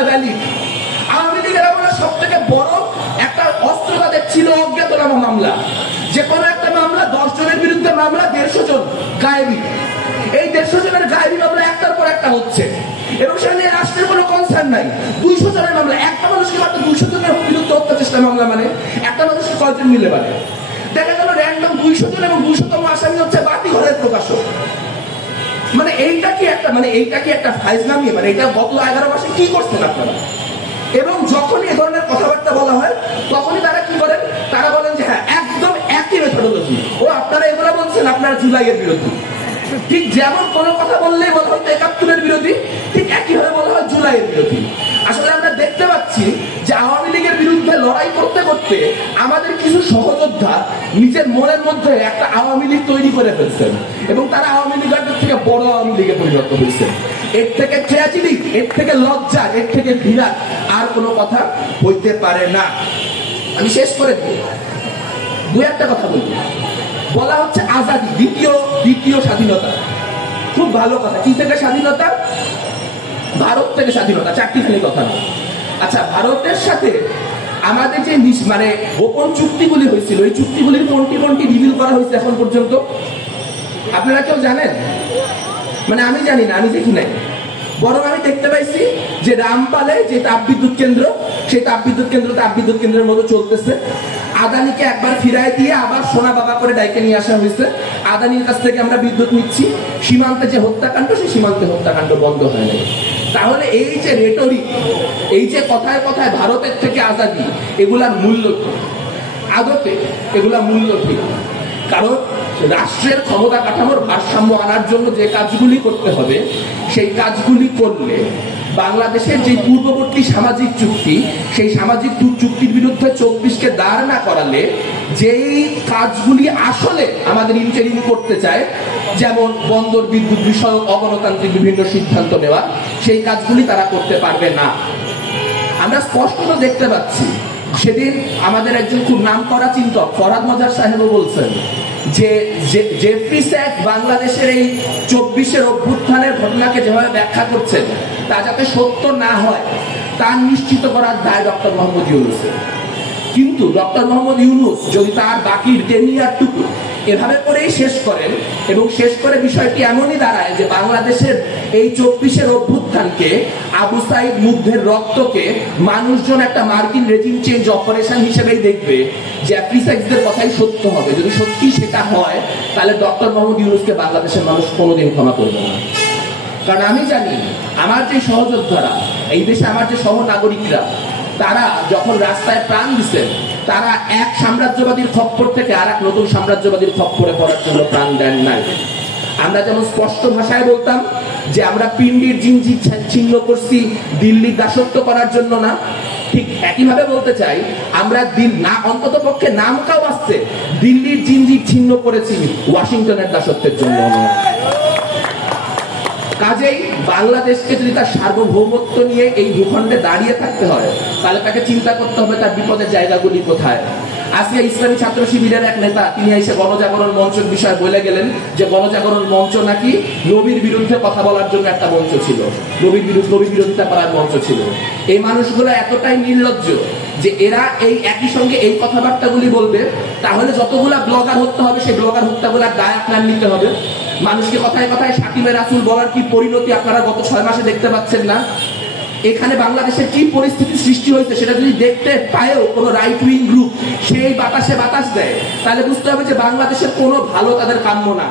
মামলা ভ্যালিড। আওয়ামী লীগের আমলে সব থেকে বড় একটা অস্ত্র তাদের ছিল অজ্ঞাতনামা মামলা। যে কোনো একটা মামলা 10 জনের বিরুদ্ধে মামলা, 150 জন গায়েবী। এই 150 জনের গায়েবী মামলা একটার পর একটা হচ্ছে এবং সেখানে রাষ্ট্রের কোনো কনসার্ন নাই। 200 জনের মামলা, একটা মানুষকে মাত্র 200 জনের বিরুদ্ধে হত্যা চেষ্টা মামলা, মানে একটা মানুষকে কয়জন মিলে পারে? দেখা গেল র্যান্ডম 200 জন এবং 200তম আসামি হচ্ছে বাতি ঘরের প্রকাশক। মানে এইটা কি একটা ফাইজলামি? মানে এটা গত 11 মাসে কি করছেন আপনারা? এবং যখনই এ ধরনের কথাবার্তা বলা হয় তখনই তারা কি করেন? তারা বলেন যে হ্যাঁ একদম একই মেথোডোলজি। ও আপনারা এগুলো বলছেন আপনারা জুলাইয়ের বিরোধী। ঠিক যেমন কোনো কথা বললেই বলা হয় 71-এর বিরোধী, ঠিক একইভাবে বলা হয় জুলাইয়ের বিরোধী। আসলে আমরা দেখতে পাচ্ছি যে আওয়ামী লীগের বিরুদ্ধে লড়াই করতে করতে আমাদের কিছু সহযোদ্ধা নিজের মনের মধ্যে একটা আওয়ামী লীগ তৈরি করে ফেলছেন এবং তারা আওয়ামী লীগের থেকে বড় আওয়ামী লীগে পরিণত হয়েছে। এর থেকে ট্র্যাজেডি, এর থেকে লজ্জা, এর থেকে বিরাট আর কোনো কথা হইতে পারে না। আমি শেষ করে দিই, দুই একটা কথা বলবো। বলা হচ্ছে আজাদি, দ্বিতীয় স্বাধীনতা। খুব ভালো কথা। কি থেকে স্বাধীনতা? ভারত থেকে স্বাধীনতা। চারটিখানি কথা না। আচ্ছা, ভারতের সাথে আমাদের যে মানে গোপন চুক্তিগুলি হয়েছিল, এই চুক্তিগুলির কোনটি রিভিল করা হয়েছে এখন পর্যন্ত? আপনারা কেউ জানেন? মানে আমি জানি না, আমি দেখি নাই। বরং আমি দেখতে পাইছি যে রামপালে যে তাপবিদ্যুৎ কেন্দ্র, সেই তাপবিদ্যুৎ কেন্দ্রের মতো চলতেছে। আদানিকে একবার ফিরায় দিয়ে আবার সোনা বাবা করে ডাইকে নিয়ে আসা হয়েছে। আদানির কাছ থেকে আমরা বিদ্যুৎ নিচ্ছি। সীমান্তে যে হত্যাকাণ্ড, সেই সীমান্তে হত্যাকাণ্ড বন্ধ হয় নাই। তাহলে এই যে রেটরিক, এই যে কথায় কথায় ভারতের থেকে আজাদি, এগুলার মূল্য কি? আদতে এগুলা মূল্য কি? কারণ রাষ্ট্রের ক্ষমতা কাঠামোর ভারসাম্য আনার জন্য যে কাজগুলি করতে হবে, সেই কাজগুলি করলে বাংলাদেশের যে পূর্ববর্তী সামাজিক চুক্তি, সেই সামাজিক চুক্তির বিরুদ্ধে 24কে দাঁড় না করালে যেই কাজগুলি আসলে আমাদের ইন্টারিম করতে চায়, যেমন বন্দর বিদ্যুৎ বিষয়ক অগণতান্ত্রিক বিভিন্ন সিদ্ধান্ত নেওয়া, সেই কাজগুলি তারা করতে পারবে না। আমরা স্পষ্ট দেখতে পাচ্ছি। সেদিন আমাদের একজন খুব নাম করা চিন্তক ফরহাদ মাজার সাহেবও বলছেন যে জেফরি স্যাক বাংলাদেশের এই 24-এর অভ্যুত্থানের ঘটনাকে যেভাবে ব্যাখ্যা করছেন, তা যাতে সত্য না হয় তা নিশ্চিত করার দায় ডক্টর মোহাম্মদ ইউনূসের। কিন্তু ডক্টর মোহাম্মদ ইউনূস যদি তার বাকি 10 ইয়ারটুকু এভাবে করেই শেষ করেন এবং শেষ করে বিষয়টি এমনই দাঁড়ায় যে বাংলাদেশের এই 24-এর অভ্যুত্থানকে, আবু সাইদ মুগ্ধের রক্তকে মানুষজন একটা মার্কিন রেজিম চেঞ্জ অপারেশন হিসেবেই দেখবে, যে অ্যাপ্রিসাইজদের কথাই সত্য হবে। যদি সত্যি সেটা হয়, তাহলে ডক্টর মোহাম্মদ ইউনূসকে বাংলাদেশের মানুষ কোনোদিন ক্ষমা করবে না। কারণ আমি জানি আমার যে সহযোদ্ধারা, এই দেশে আমার যে সহনাগরিকরা, তারা যখন রাস্তায় প্রাণ দিচ্ছেন, তারা এক সাম্রাজ্যবাদীর খপ্পর থেকে আর এক নতুন সাম্রাজ্যবাদীর খপ্পরে পড়ার জন্য প্রাণ দেন নাই। আমরা যেমন স্পষ্ট ভাষায় বলতাম যে আমরা পিন্ডির জিনজি ছিন্ন করছি দিল্লির দাসত্ব করার জন্য না, ঠিক একইভাবে বলতে চাই আমরা অন্তত পক্ষে নামটাও আসছে দিল্লির জিনজি ছিন্ন করেছি ওয়াশিংটনের দাসত্বের জন্য। কাজেই বাংলাদেশকে যদি তার সার্বভৌমত্ব নিয়ে এই ভূখণ্ডে দাঁড়িয়ে থাকতে হয়, তাহলে তাকে চিন্তা করতে হবে তার বিপদের জায়গাগুলি কোথায়। আসিয়া ইসলামী ছাত্র শিবিরের এক নেতা, তিনি এসে গণজাগরণ মঞ্চের বিষয়ে বলে গেলেন যে গণজাগরণ মঞ্চ নাকি নবীর বিরুদ্ধে কথা বলার জন্য একটা মঞ্চ ছিল, নবী বিরোধিতা করার মঞ্চ ছিল। এই মানুষগুলো এতটাই নির্লজ্জ যে এরা এই একই সঙ্গে এই কথাবার্তাগুলি বলবে, তাহলে যতগুলা ব্লগার হত্যা হবে সেই ব্লগার হত্যাগুলার দায় আপনার নিতে হবে। মানুষকে কথায় কথায় শাকিবে রাসূল বলার কি পরিণতি আপনারা গত 6 মাসে দেখতে পাচ্ছেন না? এখানে বাংলাদেশের কি পরিস্থিতি সৃষ্টি হয়েছে সেটা যদি দেখতে পায়ও কোনো রাইট উইং গ্রুপ সেই বাতাসে বাতাস দেয়, তাহলে বুঝতে হবে যে বাংলাদেশের কোনো ভালো তাদের কাম্য না।